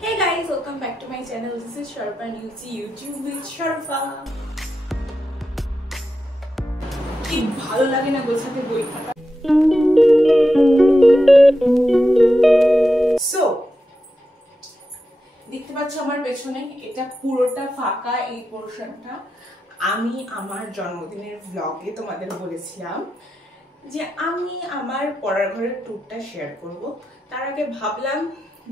Hey guys, welcome back to my channel. This is Sharfa and you see YouTube with Sharfa. কি ভালো লাগে না গোছাতে বই খাতা। So, দেখতে পাচ্ছ আমার পেছনে এটা পুরোটা ফাঁকা এই পোরশনটা। আমি আমার জন্মদিনের ব্লগে তোমাদের বলেছিলাম যে আমি আমার পড়ার ঘরের ট্যুরটা শেয়ার করব। তার আগে ভাবলাম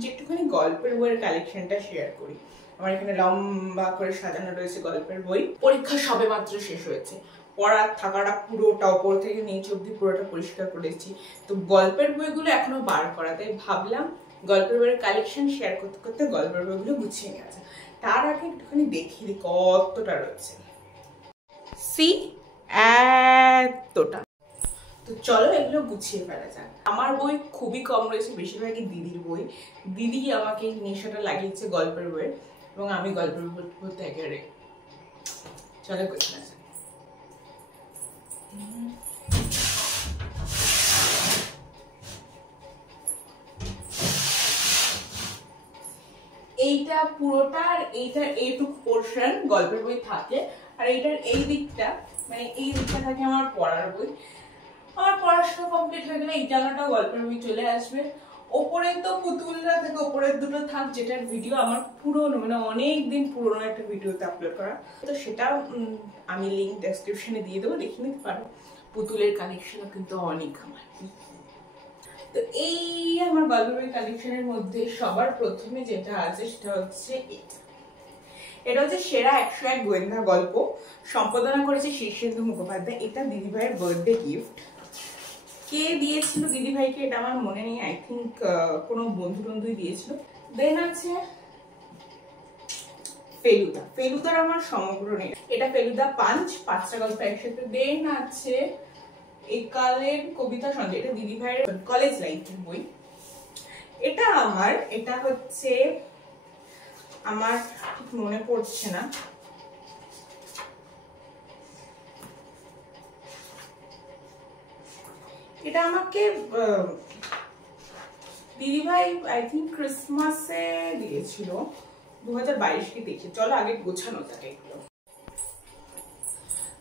যে একটুখানি গল্পের বইয়ের কালেকশনটা শেয়ার করি। আমার এখানে লম্বা করে সাজানো রয়েছে গল্পের বই। পরীক্ষা সবে মাত্র শেষ হয়েছে, পড়ার থাকাটা পুরোটা ওপর থেকে নিচ অব্দি পুরোটা পরিষ্কার করেছি, তো গল্পের বইগুলো এখনো বার করা, তাই ভাবলাম গল্পের বইয়ের কালেকশন শেয়ার করতে করতে গল্পের বইগুলো গুছিয়ে নিয়ে আসা। তার আগে একটুখানি দেখিয়ে দিই কতটা রয়েছে। সি এতটা। তো চলো এগুলো গুছিয়ে ফেলা যাক। আমার বই খুবই কম রয়েছে, বেশিরভাগই দিদির বই। দিদি আমাকে এই নেশাটা লাগিয়েছে গল্পের বইয়ের, এবং আমি গল্পের বই পড়তে একেবারে। চলো গুছিয়ে যাক। এইটা পুরোটা আর এইটার এইটুকু পোর্শন গল্পের বই থাকে, আর এইটার এই দিকটা মানে এই দিকটা থাকে আমার পড়ার বই। আমার পড়াশোনা কমপ্লিট হয়ে গেলে এই জায়গাটাও গল্পের বই চলে আসবে। ওপরে তো পুতুলরা থেকে ওপরের দুটো থাক, যেটার ভিডিও আমার পুরোনো মানে অনেক দিন পুরোনো একটা ভিডিওতে আপলোড করা, তো সেটা আমি লিঙ্ক ডেসক্রিপশনে দিয়ে দেবো, দেখে নিতে পারো। পুতুলের কালেকশনও কিন্তু অনেক আমার। তো এই আমার গল্পের বই কালেকশনের মধ্যে সবার প্রথমে যেটা আছে সেটা হচ্ছে এটা হচ্ছে সেরা 101 গোয়েন্দা গল্প, সম্পাদনা করেছে শীর্ষেন্দু মুখোপাধ্যায়। এটা দিদিভাইয়ের বার্থডে গিফট। কে দিয়েছিল দিদিভাইকে এটা আমার মনে নেই, আই থিঙ্ক কোনো বন্ধু বন্ধুই দিয়েছিল। দেন আছে ফেলুদা। ফেলুদার আমার সমগ্র নেই, এটা ফেলুদা পাঁচটা গল্প একসাথে। দেন আছে একালের কবিতা সঞ্জয়, এটা দিদিভাইয়ের কলেজ লাইফের বই। এটা আমার, এটা হচ্ছে আমার ঠিক মনে পড়ছে না, এটা আমাকে দিদিভাই আই থিঙ্ক ক্রিসমাসে দিয়েছিল, 2022 কি দেখি। চলো আগে গোছানো যাক এগুলো।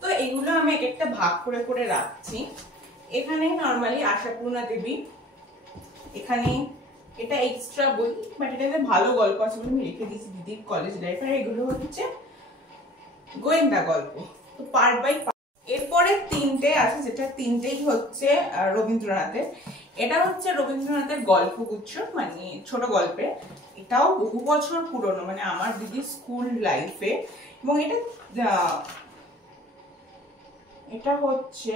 তো এগুলো আমি এক একটা ভাগ করে করে রাখছি। এখানে নর্মালি আশাপূর্ণা দেবী, এখানে এটা এক্সট্রা বই, বাট এটাতে ভালো গল্প আছে বলে আমি লিখে দিয়েছি দিদির কলেজ লাইফ। আর এগুলো হচ্ছে গোয়েন্দা গল্প, তো পার্ট বাই পার্ট। এরপরে তিনটে আছে, যেটা তিনটেই হচ্ছে রবীন্দ্রনাথের। এটা হচ্ছে রবীন্দ্রনাথের গল্পগুচ্ছ, মানে ছোট গল্পে। এটাও বহু বছর পুরনো, মানে আমার দিদির স্কুল লাইফে। এবং এটা হচ্ছে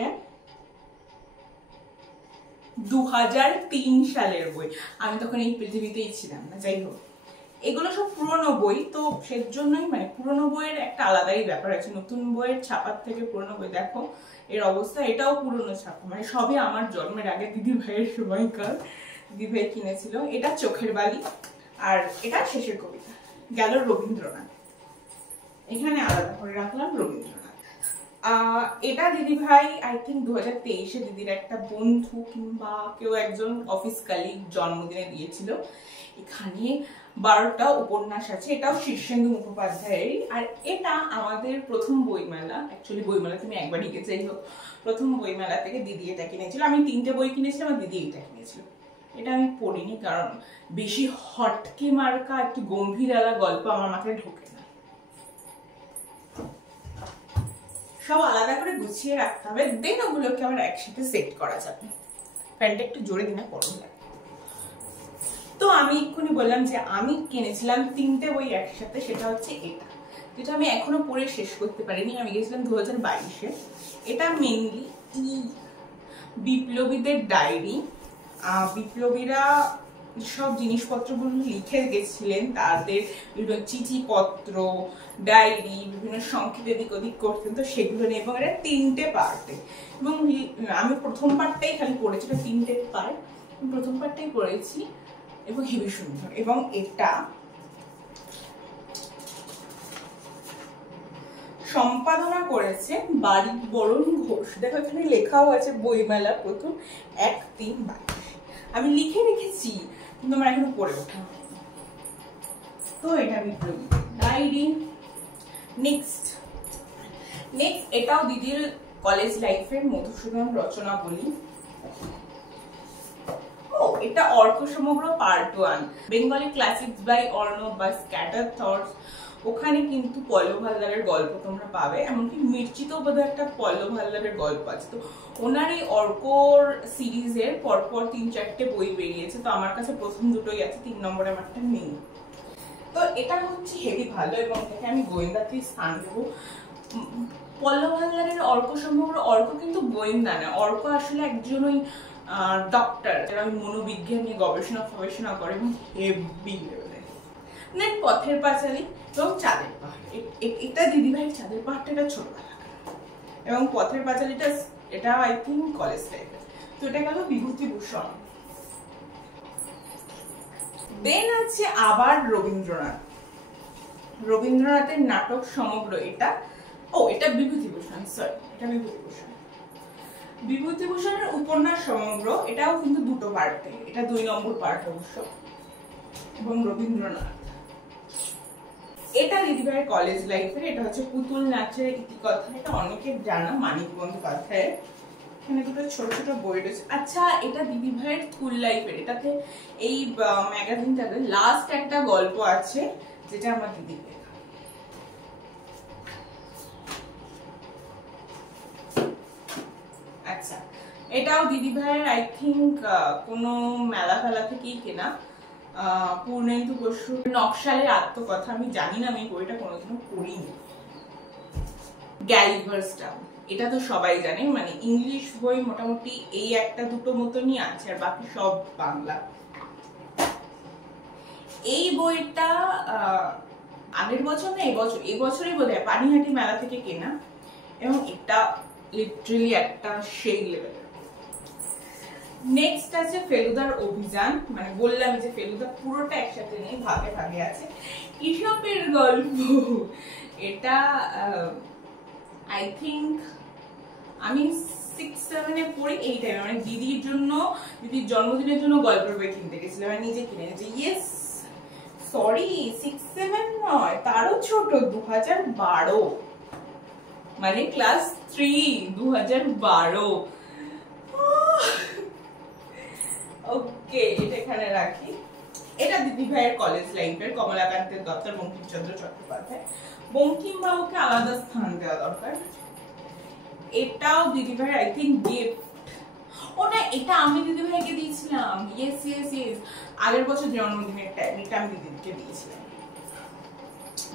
2003 সালের বই। আমি তখন এই পৃথিবীতেই ছিলাম না, যাই হোক। এগুলো সব পুরনো বই, তো সেজন্যই মানে পুরনো বইয়ের একটা আলাদাই ব্যাপার আছে। নতুন বইয়ের ছাপার থেকে পুরনো বই দেখো এর অবস্থা। এটাও পুরনো ছাপা, মানে সবই আমার জন্মের আগে, দিদি ভাইয়ের সময়কার। দিদি ভাই কিনেছিল। এটা চোখের বালি, আর এটা শেষের কবিতা। গেল রবীন্দ্রনাথ, এখানে আলাদা করে রাখলাম রবীন্দ্রনাথ। এটা দিদি ভাই আই থিঙ্ক 2023-এ দিদির একটা বন্ধু কিংবা কেউ একজন অফিস কালিগ জন্মদিনে দিয়েছিল। এখানে 12টা উপন্যাস আছে, এটাও শীর্ষেন্দু মুখোপাধ্যায়েরই। আর এটা আমাদের প্রথম বইমেলা, অ্যাকচুয়ালি বইমেলাতে আমি একবারই গেছি, যাই হোক প্রথম বইমেলা থেকে দিদি এটা কিনেছিল। আমি 3টে বই কিনেছিলাম, আর দিদি এটা কিনেছিল। এটা আমি পড়িনি, কারণ বেশি হটকে মার্কা একটু গম্ভীর আলা গল্প আমার মাথায় ঢোকে না। সব আলাদা করে গুছিয়ে রাখতে হবে, দেন ওগুলোকে আবার একসাথে সেট করা যাবে। ফ্যানটা একটু জোরে দিনা গরম লাগে। তো আমি এক্ষুনি বললাম যে আমি কিনেছিলাম 3টে বই একসাথে, সেটা হচ্ছে এটা, যেটা আমি এখনো পড়ে শেষ করতে পারিনি। আমি গেছিলাম 2022-এ। এটা মেনলি বিপ্লবীদের ডায়েরি। বিপ্লবীরা সব জিনিসপত্রগুলো লিখে গেছিলেন, তাদের বিভিন্ন চিঠিপত্র, ডায়েরি, বিভিন্ন সংক্ষেপ এদিক ওদিক করতেন, তো সেগুলো নিয়ে। এবং এটা 3টে পার্টে, এবং আমি প্রথম পার্টটাই খালি পড়েছি। এটা 3টে পার্ট, প্রথম পার্টটাই পড়েছি, এবং হেবি সুন্দর। এবং এটা সম্পাদনা করেছে বারিক বরণ ঘোষ। দেখো এখানে লেখাও আছে বইমেলা প্রথম 1-3-22। আমি লিখে রেখেছি, কিন্তু আমার এখনো পড়ে ওঠা। তো এটা বিপ্লবী ডায়েরি। নেক্সট এটাও দিদির কলেজ লাইফের মধুসূদন রচনা বলি। এটা Arka Samagra part 1, Bengali classics by Arnab বা স্ক্যাটার থটস। ওখানে কিন্তু পল্লব হালদারের গল্প তোমরা পাবে, এমনকি মির্চিতেও বোধহয় একটা পল্লব হালদারের গল্প আছে। তো ওনার এই অর্কর সিরিজের পরপর 3-4টে বই বেরিয়েছে, তো আমার কাছে প্রথম দুটোই আছে, 3 নম্বরে আমারটা নেই। তো এটা হচ্ছে হেভি ভালো এবং এটাকে আমি গোয়েন্দাতে স্থান দেবো। পল্লব হালদারের অর্ক সমগ্র, অর্ক কিন্তু গোয়েন্দা না, অর্ক আসলে একজন ওই ডক্টর যারা মনোবিজ্ঞান নিয়ে গবেষণা করে এবং হেভি লেভেলের। দেন পথের পাঁচালী এবং চাঁদের পাহাড়। এটা দিদিভাইয়ের চাঁদের পাহাড়টা এটা ছোটবেলা, এবং পথের পাঁচালীটা এটা আই থিঙ্ক কলেজ লাইফের। তো এটা গেল বিভূতিভূষণ। দেন আছে আবার রবীন্দ্রনাথের নাটক সমগ্র। এটা বিভূতিভূষণ, সরি এটা বিভূতিভূষণের উপন্যাস সমগ্র। এটাও কিন্তু 2টো পার্টে, এটা 2 নম্বর পার্ট অবশ্য। এবং রবীন্দ্রনাথ, এটা দিদিভাইয়ের কলেজ লাইফের। এটা হচ্ছে পুতুল নাচের ইতিকথা। এটা অনেকের জানা, মানিক বন্দ্যোপাধ্যায়ের। এখানে দুটো ছোট ছোট বই রয়েছে। আচ্ছা, এটা দিদিভাইয়ের স্কুল লাইফের। এটাতে এই ম্যাগাজিনটাতে লাস্ট একটা গল্প আছে যেটা আমার দিদি। আচ্ছা, এটাও দিদিভাইয়ের আই থিঙ্ক কোনো মেলা ফেলা থেকেই কেনা। পূর্ণেন্দু বসু নকশালের আত্মকথা। আমি জানি না, আমি বইটা কোনোদিনও পড়িনি। গ্যালিভার্স টাউন, এটা তো সবাই জানে, মানে ইংলিশ বই মোটামুটি এই 1-2টো মতনই আছে, আর বাকি সব বাংলা। এই বইটা আগের বছর না এবছরই বোধহয় পানিহাটি মেলা থেকে কেনা, এবং এটা লিটারালি একটা সেই লেভেলের। নেক্সট আছে ফেলুদার অভিযান। মানে বললাম যে ফেলুদা পুরোটা একসাথে নেই, ভাগে ভাগে আছে। ইসপের গল্প, এটা আই থিঙ্ক আমি 6-7-এ পড়ি, এই টাইমে মানে দিদির জন্মদিনের জন্য গল্পের বই কিনতে গেছিলাম, আমি নিজে কিনে নিয়েছি। ইয়েস, সরি 6-7 নয়, তারও ছোট, 2012, মানে ক্লাস 3, 2012। ওকে, এটা এখানে রাখি। এটা দিদিভাইয়ের কলেজ লাইফের, কমলাকান্তের দত্তর, বঙ্কিমচন্দ্র চট্টোপাধ্যায়। বঙ্কিমবাবুকে আলাদা স্থান দেওয়া দরকার। এটাও দিদিভাইয়ের আই থিঙ্ক গিফট। ও না, এটা আমি দিদিভাইকে দিয়েছিলাম। ইয়েস, আগের বছর জন্মদিনের টাইম এটা আমি দিদিকে দিয়েছিলাম।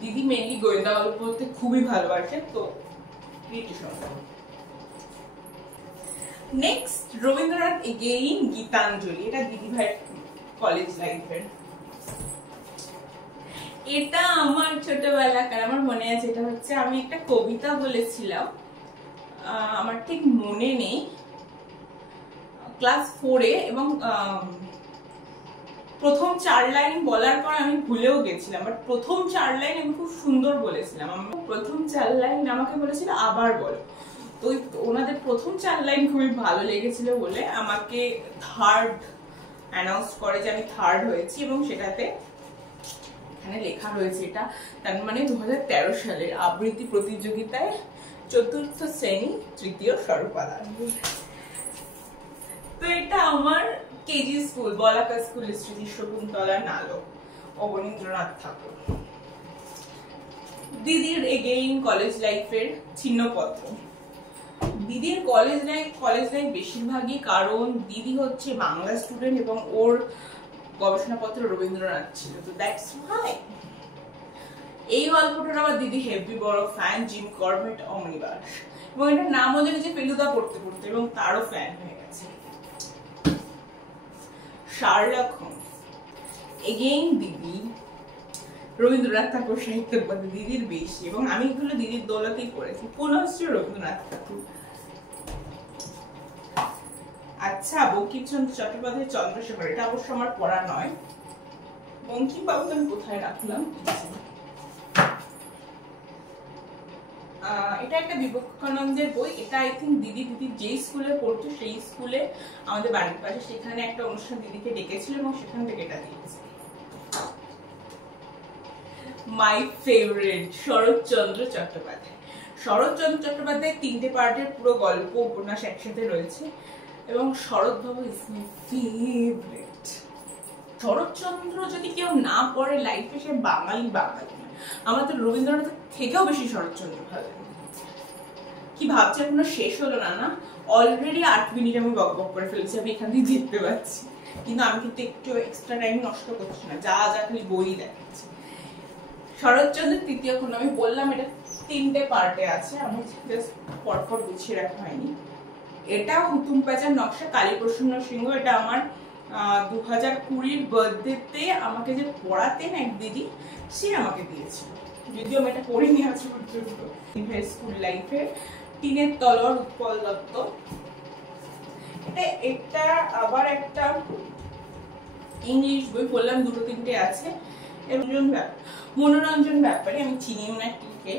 দিদি মেনলি গোয়েন্দা গল্প পড়তে খুবই ভালোবাসে, তো নেক্সট রবীন্দ্রনাথ এগেইন গীতাঞ্জলি। এটা দিদিভাইয়ের কলেজ লাইফের। এটা আমার ছোটবেলাকার, আমার মনে আছে। এটা হচ্ছে আমি একটা কবিতা বলেছিলাম, আমার ঠিক মনে নেই, ক্লাস 4-এ, এবং প্রথম 4 লাইন বলার পর আমি ভুলেও গেছিলাম, বাট প্রথম 4 লাইন আমি খুব সুন্দর বলেছিলাম। প্রথম 4 লাইন আমাকে বলেছিল আবার বলো। তো ওনাদের প্রথম 4 লাইন খুবই ভালো লেগেছিল বলে আমাকে থার্ড অ্যানাউন্স করে যে আমি থার্ড হয়েছি, এবং সেটাতে এখানে লেখা রয়েছে এটা তার মানে 2013 সালের আবৃত্তি প্রতিযোগিতায় 4র্থ শ্রেণী 3য় স্বরূপাদান। তো এটা আমার কেজি স্কুল, বলাকা স্কুল স্মৃতি, শকুন্তলা নালো, অবনীন্দ্রনাথ ঠাকুর। দিদির এগেইন কলেজ লাইফের ছিন্নপত্র। দিদির কলেজ লাইফ বেশিরভাগই, কারণ দিদি হচ্ছে বাংলা স্টুডেন্ট এবং ওর গবেষণাপত্র রবীন্দ্রনাথ ছিল, তো দ্যাটস হোয়াই। এই গল্পটার আবার দিদি হেভি বড় ফ্যান, জিম করবেট, অমনিবাস, এবং এটার নাম হলো যে ফেলুদা পড়তে এবং তারও ফ্যান হয়ে গেছে। শার্লক হোমস এগেইন দিদি, রবীন্দ্রনাথ ঠাকুর সাহিত্যের মধ্যে দিদির বেশি, এবং আমি এগুলো দিদির দৌলতেই পড়েছি। পুনশ্চ রবীন্দ্রনাথ ঠাকুর। আচ্ছা, বঙ্কিমচন্দ্র চট্টোপাধ্যায় চন্দ্রশেখর, এটা অবশ্য আমার পড়া নয়। বঙ্কিমবাবুকে আমি কোথায় রাখলাম, এটা একটা বিবেকানন্দের বই। এটা আই থিঙ্ক দিদি যেই স্কুলে পড়তো সেই স্কুলে আমাদের বাড়ির পাশে, সেখানে একটা অনুষ্ঠান দিদিকে ডেকেছিল এবং সেখান থেকে এটা দিয়েছে। My favourite Saratchandra Chattopadhyay. শরৎচন্দ্র চট্টোপাধ্যায় 3টে পার্টের পুরো গল্প উপন্যাস একসাথে রয়েছে এবং শরৎবাবু ইজ মাই ফেভারিট। শরৎচন্দ্র যদি কেউ না পড়ে লাইফে, সে বাঙালি বাঙালি। আমার তো রবীন্দ্রনাথের থেকেও বেশি শরৎচন্দ্র ভালো লাগে। কি ভাবছি এখনো শেষ হলো না, না অলরেডি 8 মিনিট আমি বক বক করে ফেলেছি, আমি এখান দিয়ে দেখতে পাচ্ছি, কিন্তু আমি কিন্তু একটু এক্সট্রা টাইম নষ্ট করছি না, যা যা খালি বই দেখাচ্ছি। শরৎচন্দ্রের তৃতীয় খণ্ড আমি বললাম এটা 3টে পার্টে আছে, আমি জাস্ট পরপর গুছিয়ে রাখা হয়নি। এটা হুতুম প্যাঁচার নকশা, কালীপ্রসন্ন সিংহ। এটা আমার 2020 বার্থডেতে আমাকে যে পড়াতেন এক দিদি, সে আমাকে দিয়েছিল, যদিও আমি এটা পড়িনি আজ পর্যন্ত। স্কুল লাইফে টিনের তলোয়ার, উৎপল দত্ত। এটা আবার একটা ইংলিশ বই, বললাম 2-3টে আছে। মনোরঞ্জন ব্যাপারী, আমি চিনিও না টিকে।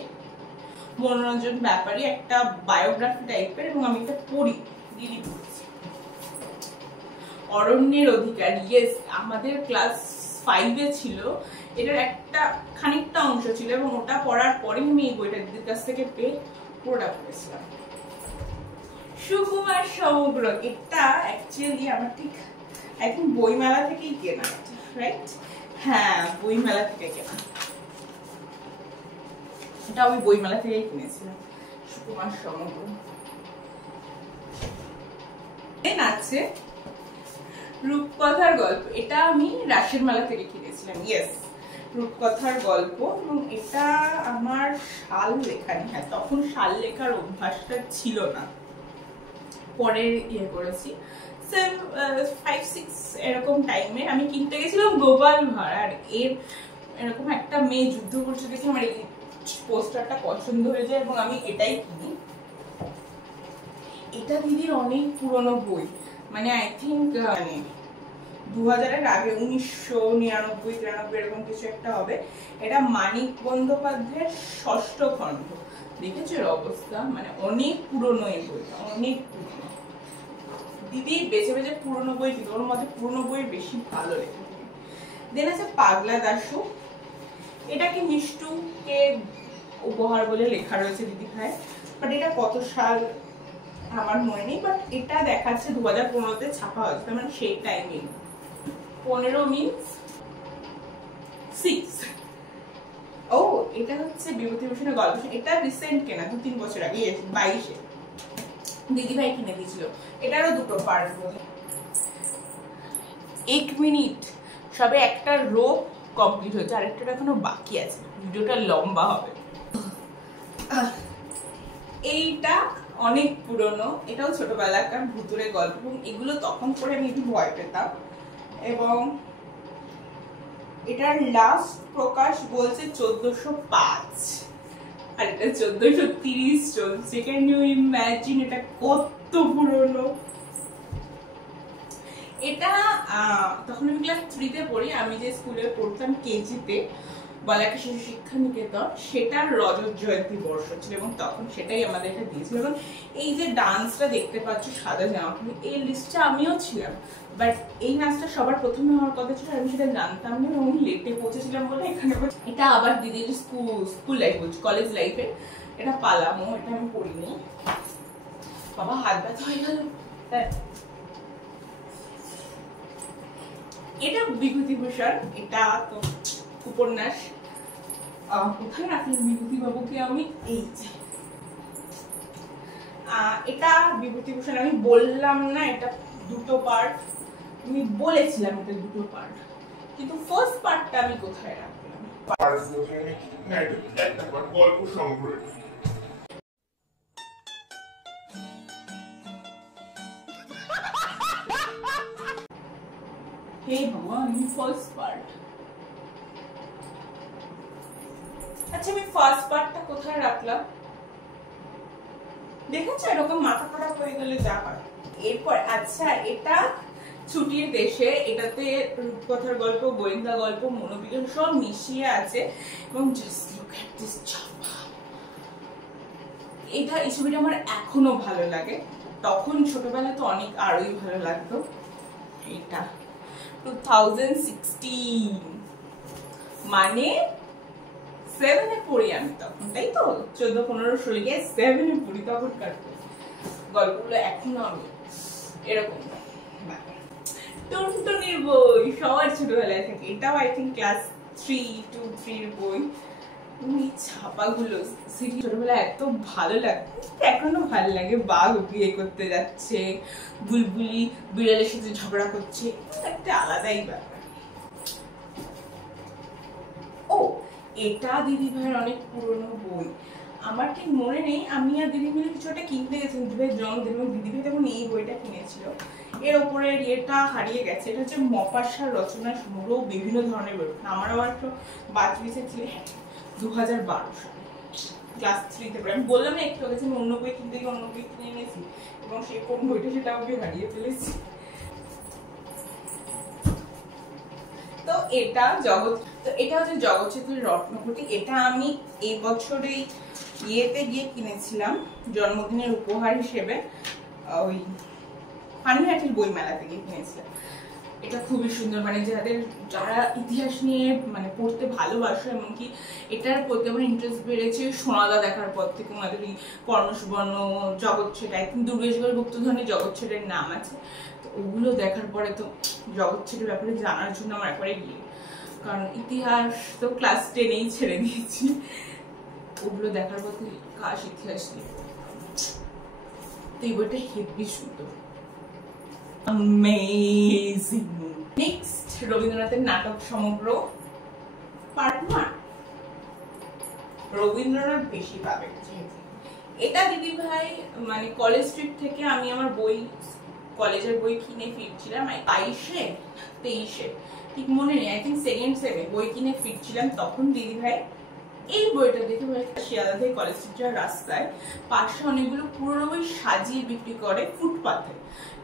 মনোরঞ্জন ব্যাপারী একটা বায়োগ্রাফি টাইপের, এবং আমি এটা পড়ি, দিদি পড়েছি। অরণ্যের অধিকার, ইয়েস, আমাদের ক্লাস 5-এ ছিল, এটার একটা খানিকটা অংশ ছিল, এবং ওটা পড়ার পরে আমি এই বইটা দিদির কাছ থেকে পেয়ে পুরোটা পড়েছিলাম। সুকুমার সমগ্র, এটা অ্যাকচুয়ালি আমার ঠিক আই থিঙ্ক বইমেলা থেকেই কেনা, রাইট? হ্যাঁ, বইমেলা থেকে কেনা, এটা আমি বইমেলা থেকেই কিনেছিলাম, সুকুমার সমগ্র। আছে রূপকথার গল্প, এটা আমি রাসের মেলা থেকে কিনেছিলাম, ইয়েস, রূপকথার গল্প। এবং এটা আমার শাল লেখা নেই, হ্যাঁ তখন শাল লেখার অভ্যাসটা ছিল না, পরে ইয়ে করেছি। 5-6 এরকম টাইমে আমি কিনতে গেছিলাম গোপাল ভাঁড়, আর এর এরকম একটা মেয়ে যুদ্ধ করছে দেখে আমার এই পোস্টারটা পছন্দ হয়ে যায়, এবং আমি এটাই কিনি। এটা দিদির অনেক পুরনো বই, মানে আই থিঙ্ক 2000-এর আগে, 1999-93 এরকম কিছু একটা হবে। এটা মানিক বন্দ্যোপাধ্যায়ের 6ষ্ঠ খণ্ড। দেখেছো এর অবস্থা, মানে অনেক পুরনো এই বইটা, অনেক পুরনো। দিদি বেছে বেছে পুরনো বই দিল, ওর মধ্যে পুরনো বই বেশি ভালো লেগে। দেন আছে পাগলা দাশু, এটাকে মিষ্টুকে উপহার বলে লেখা রয়েছে দিদি ভাই, বাট এটা কত সাল আমার মনে নেই, বাট এটা দেখাচ্ছে 2015-তে ছাপা হয়েছে, মানে সেই টাইমে। 15 মিনস 6। ও, এটা হচ্ছে বিভূতিভূষণের গল্প, এটা রিসেন্ট কেনা, 2-3 বছর আগে, 22-এ দিদি ভাই কিনে দিয়েছিল। এটারও 2টো পার্ট বলে। 1 মিনিট সবে একটা রো কমপ্লিট হয়েছে, আরেকটা এখনো বাকি আছে, ভিডিওটা লম্বা হবে। এইটা অনেক পুরনো, এটাও ছোটবেলাকার ভুতুরে গল্প, এবং এগুলো তখন পড়ে আমি একটু ভয় পেতাম। এবং এটার লাস্ট প্রকাশ বলছে 1405, আর এটা 1430 চলছে। ক্যান ইউ ইমাজিন এটা কত পুরনো? এটা তখন আমি ক্লাস 3-তে পড়ি, আমি যে স্কুলে পড়তাম কেজিতে, বলাকা শিশু শিক্ষা নিকেতন, সেটার রজত জয়ন্তী বর্ষ ছিল, এবং তখন সেটাই আমাদের এটা দিয়েছিল। এবং এই যে ডান্সটা দেখতে পাচ্ছ, সাদা জামা পরে, এই লিস্টটা আমিও ছিলাম, বাট এই নাচটা সবার প্রথমে হওয়ার কথা ছিল, আমি সেটা জানতাম না, এবং লেটে পৌঁছেছিলাম বলে এখানে। এটা আবার দিদির স্কুল লাইফ বলছি, কলেজ লাইফে, এটা পালামো, এটা আমি পড়িনি। বাবা হাত ব্যথা হয়ে গেল। এটা বিভূতিভূষণ, এটা তো উপন্যাস। কোথায় রাখলাম বিভূতি বাবুকে আমি? এই যে, এটা বিভূতিভূষণ, আমি বললাম না এটা 2টো পার্ট, আমি বলেছিলাম এটা 2টো পার্ট, কিন্তু ফার্স্ট পার্টটা আমি কোথায় রাখলাম? গল্প সংগ্রহ। হে ভগবান, ফার্স্ট পার্ট। আচ্ছা, আমি ফার্স্ট পার্টটা কোথায় রাখলাম? দেখেছো এরকম মাথা খারাপ হয়ে গেলে যা হয়। এরপর আচ্ছা, এটা ছুটির দেশে, এটাতে রূপকথার গল্প, গোয়েন্দা গল্প, মনোবিজ্ঞান সব মিশিয়ে আছে, এবং জাস্ট লুক এট দিস ছাপা। এই ছবিটা আমার এখনো ভালো লাগে, তখন ছোটবেলায় তো অনেক আরোই ভালো লাগতো। এটা 2016, মানে 7-এ পড়ি আমি তখন, তাই তো 14, 15, 16 গিয়ে 7-এ পড়ি তখনকার গল্পগুলো এখনো আমি এরকম। টুনটুনির বই সবার ছোটবেলায় থাকে, এটাও আই থিঙ্ক ক্লাস 3 এর বই। এই ছাপাগুলো ছোটবেলায় এত ভালো লাগতো, এখনো ভালো লাগে। বাঘ বিয়ে করতে যাচ্ছে, বুলবুলি বিড়ালের সাথে ঝগড়া করছে, একটা আলাদাই ব্যাপার। ও, এটা দিদি ভাইয়ের অনেক পুরনো বই, আমার ঠিক মনে নেই। আমি আর দিদি মিলে কিছু একটা কিনতে গেছিলাম দিদি ভাইয়ের জন্মদিন, এবং দিদি ভাই তখন এই বইটা কিনেছিল। এর ওপরের ইয়েটা হারিয়ে গেছে। এটা হচ্ছে মপাসার রচনা সমগ্র, বিভিন্ন ধরনের বই। আমার আবার একটু বাচ্চা ছিল 2012 সালে ক্লাস 3-তে পড়ে। আমি বললাম না একটু আগে আমি অন্য বই কিনতে গিয়ে অন্য বই কিনে এনেছি, এবং সেই কোন বইটা সেটা আমি হারিয়ে ফেলেছি। তো এটা হচ্ছে জগৎ সেতুর রত্নকুটি। এটা আমি এই বছরেই ইয়েতে গিয়ে কিনেছিলাম জন্মদিনের উপহার হিসেবে, ওই পানিহাটির বই মেলাতে গিয়ে কিনেছিলাম। এটা খুবই সুন্দর, মানে যারা ইতিহাস নিয়ে মানে পড়তে ভালোবাসে, এমনকি এটার প্রতি আমার ইন্টারেস্ট বেড়েছে সোনাদা দেখার পর থেকে। আমাদের এই কর্ণসুবর্ণ, জগৎ ছেট, আই থিঙ্ক দুর্গেশগড় গুপ্তধনের জগৎ ছেটের নাম আছে। তো ওগুলো দেখার পরে তো জগৎ ছেটের ব্যাপারে জানার জন্য আমার একবারে গিয়ে, কারণ ইতিহাস তো ক্লাস 10-এই ছেড়ে দিয়েছি। ওগুলো দেখার পর কাশ ইতিহাস নিয়ে, তো এই বইটা হেভি সুন্দর, অ্যামেজিং। নেক্সট রবীন্দ্রনাথের নাটক সমগ্র পার্ট 1। রবীন্দ্রনাথ বেশি পাবে। এটা দিদি ভাই মানে কলেজ স্ট্রিট থেকে আমি আমার বই, কলেজের বই কিনে ফিরছিলাম 22-এ 23-এ, ঠিক মনে নেই, আই থিঙ্ক সেকেন্ড সেমে বই কিনে ফিরছিলাম। তখন দিদি ভাই এই বইটা দেখে শিয়ালদা থেকে কলেজ স্ট্রিটের রাস্তায় পাশে অনেকগুলো পুরোনো বই সাজিয়ে বিক্রি করে ফুটপাতে,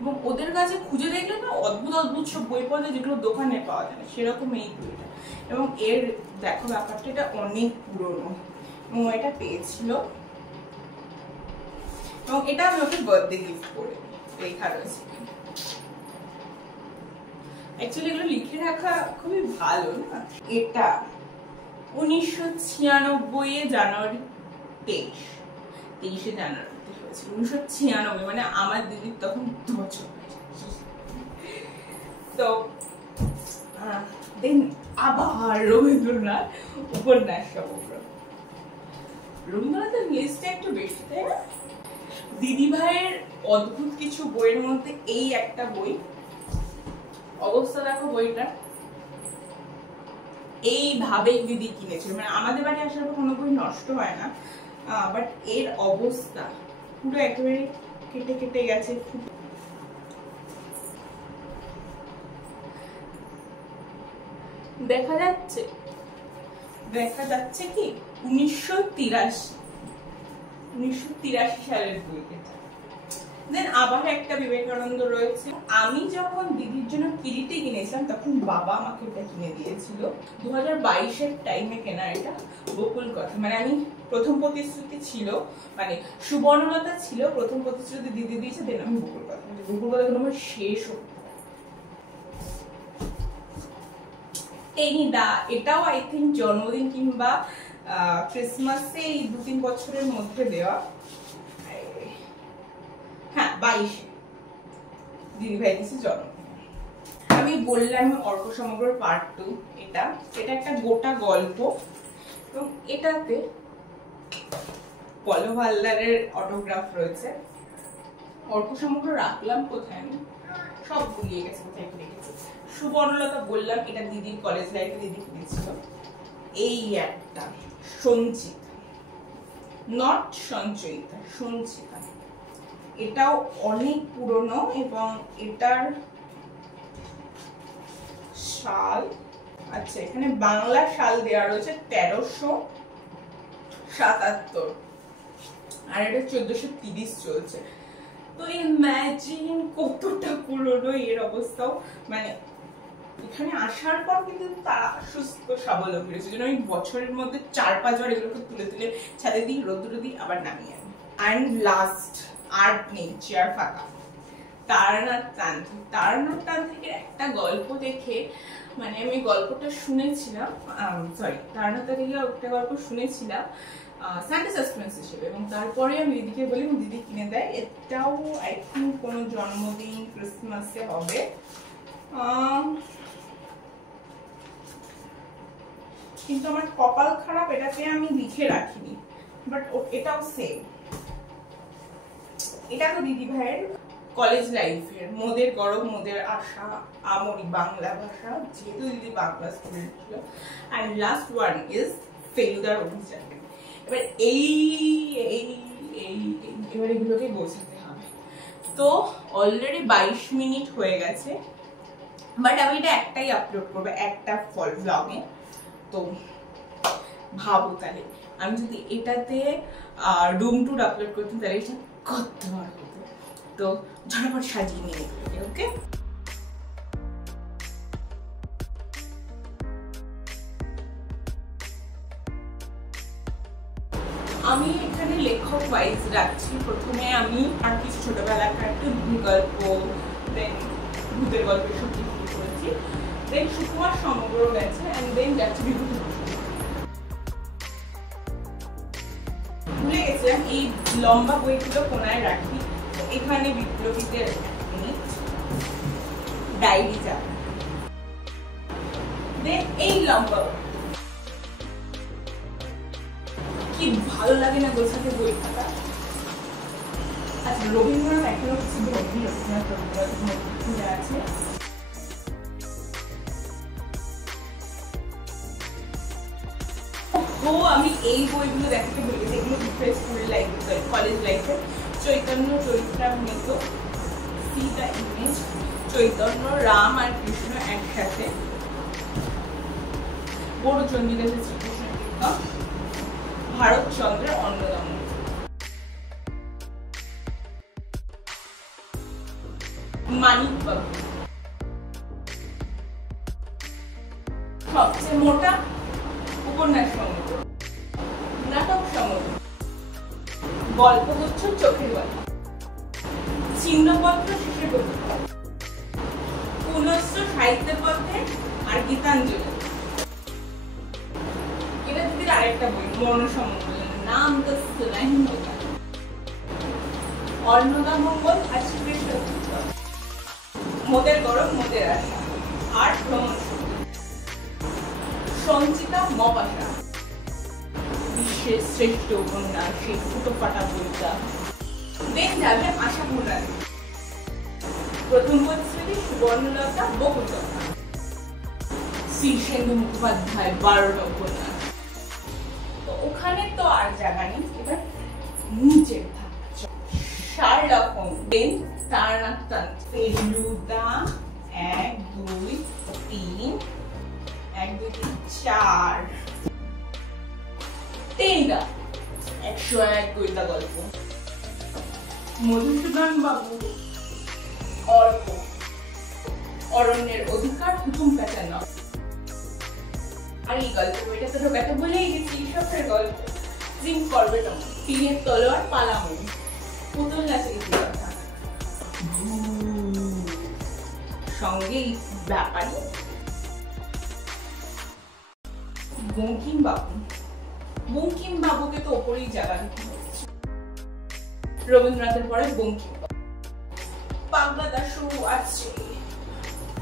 এবং ওদের কাছে খুঁজে দেখলে না অদ্ভুত অদ্ভুত সব বই পাওয়া যায় যেগুলো দোকানে পাওয়া যায় না, সেরকম এই বইটা। এবং এর দেখো ব্যাপারটা, এটা অনেক পুরনো, এবং এটা পেয়েছিল, এবং এটা আমি ওকে বার্থডে গিফট করে লেখা রয়েছে। অ্যাকচুয়ালি এগুলো লিখে রাখা খুবই ভালো না। এটা 1996 জানুয়ারি 23 জানুয়ারিতে হয়েছিল। 1996, মানে আমার দিদির তখন 2 বছর। তো দেন আবার রবীন্দ্রনাথ উপন্যাস সমগ্র। রবীন্দ্রনাথের লিস্টটা একটু বেশি, তাই না? দিদি ভাইয়ের অদ্ভুত কিছু বইয়ের মধ্যে এই একটা বই, অবস্থা দেখো বইটা এইভাবেই দিদি কিনেছিল, মানে আমাদের বাড়ি আসার পর কোনো বই নষ্ট হয় না, বাট এর অবস্থা পুরো একেবারে কেটে কেটে গেছে। দেখা যাচ্ছে কি 1983 সালের বই এটা। দেন আবার একটা বিবেকানন্দ রয়েছে। আমি যখন দিদির জন্য কিরিটি কিনেছিলাম তখন বাবা আমাকে এটা কিনে দিয়েছিল। 2022-এর টাইমে কেনা এটা, বকুল কথা। মানে আমি প্রথম প্রতিশ্রুতি ছিল, মানে সুবর্ণলতা ছিল প্রথম প্রতিশ্রুতি দিদি দিয়েছে, দেন আমি বকুল কথা। বকুল কথা আমার শেষ হতো। টেনিদা, এটাও আই থিঙ্ক জন্মদিন কিংবা ক্রিসমাসে এই 2-3 বছরের মধ্যে দেওয়া। হ্যাঁ 22-এ দিদি ভাই দিয়েছে জন্মদিন। আমি বললাম অর্ক সমগ্র পার্ট 2। এটা একটা গোটা গল্প, এবং এটাতে পল্লব হালদারের অটোগ্রাফ রয়েছে। অর্ক সমগ্র রাখলাম কোথায়, আমি সব ভুলিয়ে গেছি কোথায় রেখেছি। সুবর্ণলতা বললাম, এটা দিদির কলেজ লাইফে দিদি কিনেছিল। এই একটা সঞ্চিতা, নট সঞ্চয়িতা, সঞ্চিতা, এটাও অনেক পুরনো, এবং এটার সাল, আচ্ছা এখানে বাংলা সাল দেওয়া রয়েছে 1377, আর এটা 1430 চলছে। তো ইমাজিন কতটা পুরনো এর অবস্থাও। মানে এখানে আসার পর কিন্তু তারা সুস্থ স্বাবলম্বী হয়েছে, যেন আমি বছরের মধ্যে 4-5 বার এগুলোকে তুলে তুলে ছাদে দিই, রোদ্দুরে দিই, আবার নামিয়ে আনি। অ্যান্ড লাস্ট, আর্ট নেই, চেয়ার ফাঁকা, তারানাথ তান্ত্রিকের একটা গল্প দেখে মানে আমি গল্পটা শুনেছিলাম, সরি তারনাতা থেকে একটা গল্প শুনেছিলাম সানডে সাসপেন্স হিসেবে, এবং তারপরে আমি দিদিকে বলি দিদি কিনে দেয়। এটাও আই থিঙ্ক কোনো জন্মদিন ক্রিসমাসে হবে। কিন্তু আমার কপাল খারাপ, এটাকে আমি লিখে রাখিনি, বাট এটাও সেম। এটা তো দিদি ভাইয়ের কলেজ লাইফের মোদের গরম মোদের আশা আমরি বাংলা ভাষা, যেহেতু দিদি বাংলা স্টুডেন্ট ছিল। অ্যান্ড লাস্ট ওয়ান ইজ ফেলুদার অভিযান। এবার এবার এগুলোকে বোঝাতে হবে। তো অলরেডি 22 মিনিট হয়ে গেছে, বাট আমি এটা একটাই আপলোড করবো, একটা ফল ব্লগে। তো ভাবো তাহলে আমি যদি এটাতে রুম ট্যুর আপলোড করতাম তাহলে এটা কত বড় হতো। তো ঝটপট সাজিয়ে নিয়ে এগুলোকে। ওকে, আমি এখানে লেখক ওয়াইজ রাখছি। প্রথমে আমি আর কিছু ছোটবেলাকার একটু গল্প, দেন ভূতের গল্প সব কিছু করেছি, দেন সুকুমার সমগ্র গেছে, অ্যান্ড দেন যাচ্ছে বিভূতি। ভুলে গেছিলাম এই লম্বা বইগুলো কোনায় রাখি। এখানে বিপ্লবীদের ডায়েরি যাবে, দেন এই লম্বা। কি ভালো লাগে না গোছাতে বই খাতা। আচ্ছা, রবীন্দ্রনাথ এখনো কিছু ধর্মী রবীন্দ্রনাথ আছে। আমি এই বইগুলো দেখাতে ভুলে গেছি, এগুলো স্কুল লাইফ কলেজ লাইফে। Chaitanya Charitamrita, see the image, Chaitanya Ram আর কৃষ্ণ একসাথে, বড় চণ্ডীদাসের শ্রীকৃষ্ণ কীর্তন, ভারতচন্দ্রের অন্নদাম, মানিক বাবু, সবচেয়ে মোটা উপন্যাস সমুদ্র, নাটক সমুদ্র, গল্পগুচ্ছ চোখের গল্প, চিহ্নপত্র শেষে কবিতা, পুনশ্চ সাহিত্য পথে আর গীতাঞ্জলি। এটা দিদির আরেকটা বই মনসমুদ্র, নাম তো শোনাই হতো। অন্নদা মঙ্গল আর শ্রীকৃষ্ণ কীর্তন, মোদের গরম মোদের আশা আর ভ্রমণ, সঞ্চিতা মপাশা, বিশ্বের শ্রেষ্ঠ উপন্যাস, সেই ফুটো ফাটা বইটা। দেন যাবে আশাপূর্ণা, প্রথম পরিস্থিতি সুবর্ণলতা বকুলতা, শীর্ষেন্দু মুখোপাধ্যায় 12টা উপন্যাস। তো ওখানে তো আর জায়গা নেই, এবার নিচের ধাপ শার্লক হোমস, দেন তারনাতা, ফেলুদা 1 2 3 1 2 3 4 3টা 101 গোয়েন্দা গল্প, মধুসূদন বাবু, অর্ক, অরণ্যের অধিকার, হুতুম প্যাটার্ন। আর এই গল্প বইটা তো ঢোকাতে ভুলেই গেছি, সবের গল্প, জিম করবেটম, তীরের তলোয়ার, পালামু, পুতুল নাচের কথা, সঙ্গে ব্যাপারী, বঙ্কিম বাবু। বঙ্কিম বাবুকে তো ওপরেই জায়গা দিতে হচ্ছে, রবীন্দ্রনাথের পরে বঙ্কিম বাবু। পাগলা দাশু আসছে,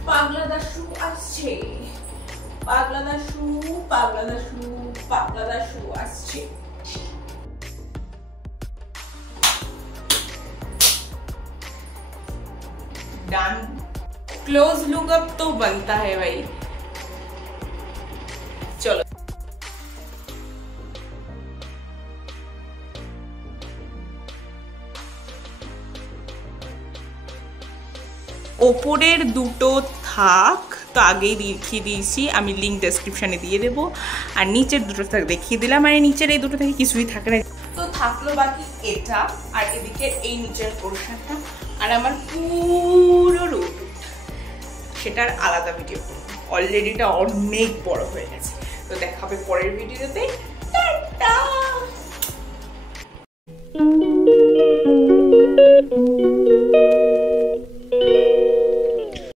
পাগলা দাশু আসছে, পাগলা দাশু, পাগলা দাশু, পাগলা দাশু আসছে। डन। क्लोज लुकअप तो बनता है भाई। चलो ওপরের দুটো থাক, তো আগেই দেখিয়ে দিয়েছি আমি, লিঙ্ক ডেসক্রিপশনে দিয়ে দেবো। আর নিচের দুটো থাক দেখিয়ে দিলাম, মানে নিচের এই দুটো থেকে কিছুই থাকে না। তো থাকলো বাকি এটা, আর এদিকে এই নিচের পোর্শনটা, আর আমার পুরো রোড, সেটার আলাদা ভিডিও করবো। অলরেডি এটা অনেক বড় হয়ে গেছে। তো দেখা হবে পরের ভিডিওতে। টাটা।